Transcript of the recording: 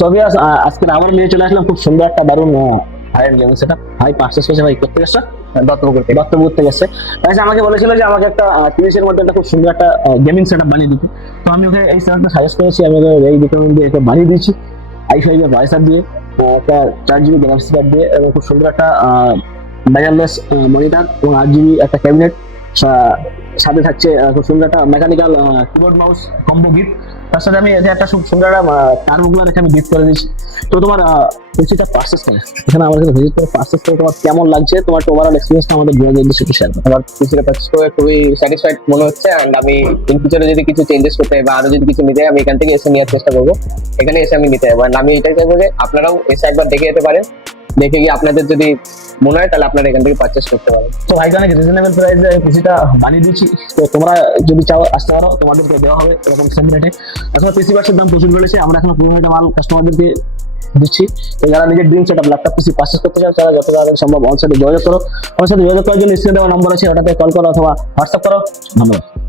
সবই আজকে আমার নিয়ে চলে আসলাম খুব সুন্দর একটা দারুণ হাই এন্ড গেমিং সেটআপ। ভাই পার্সেস করেছে ভাই করতে গেছে দত্তপুর থেকে এসছে। তাই আমাকে বলেছিল যে আমাকে একটা 30 এর মধ্যে একটা খুব সুন্দর একটা গেমিং সেটআপ বানিয়ে দিতে। তো আমি ওকে এই সেটআপটা সাজেস্ট করেছি, আমি ওকে এই রিকমেন্ড দিয়ে এটা বানিয়ে দিয়েছি i5 এর প্রসেসর দিয়ে, একটা 4GB গ্রাফিক্স কার্ড দিয়ে, এবং খুব সুন্দর একটা বায়ারলেস মনিটর এবং 8GB একটা ক্যাবিনেট, সাথে থাকছে খুব সুন্দর একটা mechanical keyboard mouse combo gift. তার সাথে আমি এতে একটা খুব সুন্দর একটা টার্মগুলো রেখে আমি গিফট করে দিয়েছি। তো তোমার পিসিটা পারচেজ করে এখানে আমার কাছে ভিজিট করে পারচেজ করে তোমার কেমন লাগছে, তোমার ওভারঅল এক্সপিরিয়েন্সটা আমাদের ভিডিওর সাথে শেয়ার করো। আমার পিসিটা পারচেজ করে খুবই স্যাটিসফাইড মনে হচ্ছে, এন্ড আমি ইন ফিউচারে যদি কিছু চেঞ্জেস করতে হয় বা আরো যদি কিছু নিতে হয় আমি এখান থেকে এসে নেওয়ার চেষ্টা করবো। এখানে এসে আমি নিতে হবে, আমি এটাই চাইবো যে আপনারাও এসে একবার দেখে যেতে পারেন, দেখে গিয়ে আপনাদের যদি মনে হয় তাহলে আপনারা এখান থেকে পারচেস করতে পারেন। তো ভাইকে অনেক রিজনেবল প্রাইসে পিসিটা বানিয়ে দিচ্ছি। তো তোমরা যদি চাও আসতে পারো, তোমাদেরকে দেওয়া হবে এরকম সেম রেটে। আসলে পিসি বাসের দাম প্রচুর বেড়েছে, আমরা এখন পুরো একটা মাল কাস্টমারদেরকে দিচ্ছি। তো যারা নিজের dream setup laptop PC purchase করতে চাও তারা যত তাড়াতাড়ি সম্ভব আমার সাথে যোগাযোগ করো। আমার সাথে যোগাযোগ করার জন্য স্ক্রিনে দেওয়া নম্বর আছে, ওটাতে কল করো অথবা হোয়াটসঅ্যাপ করো। ধন্যবাদ।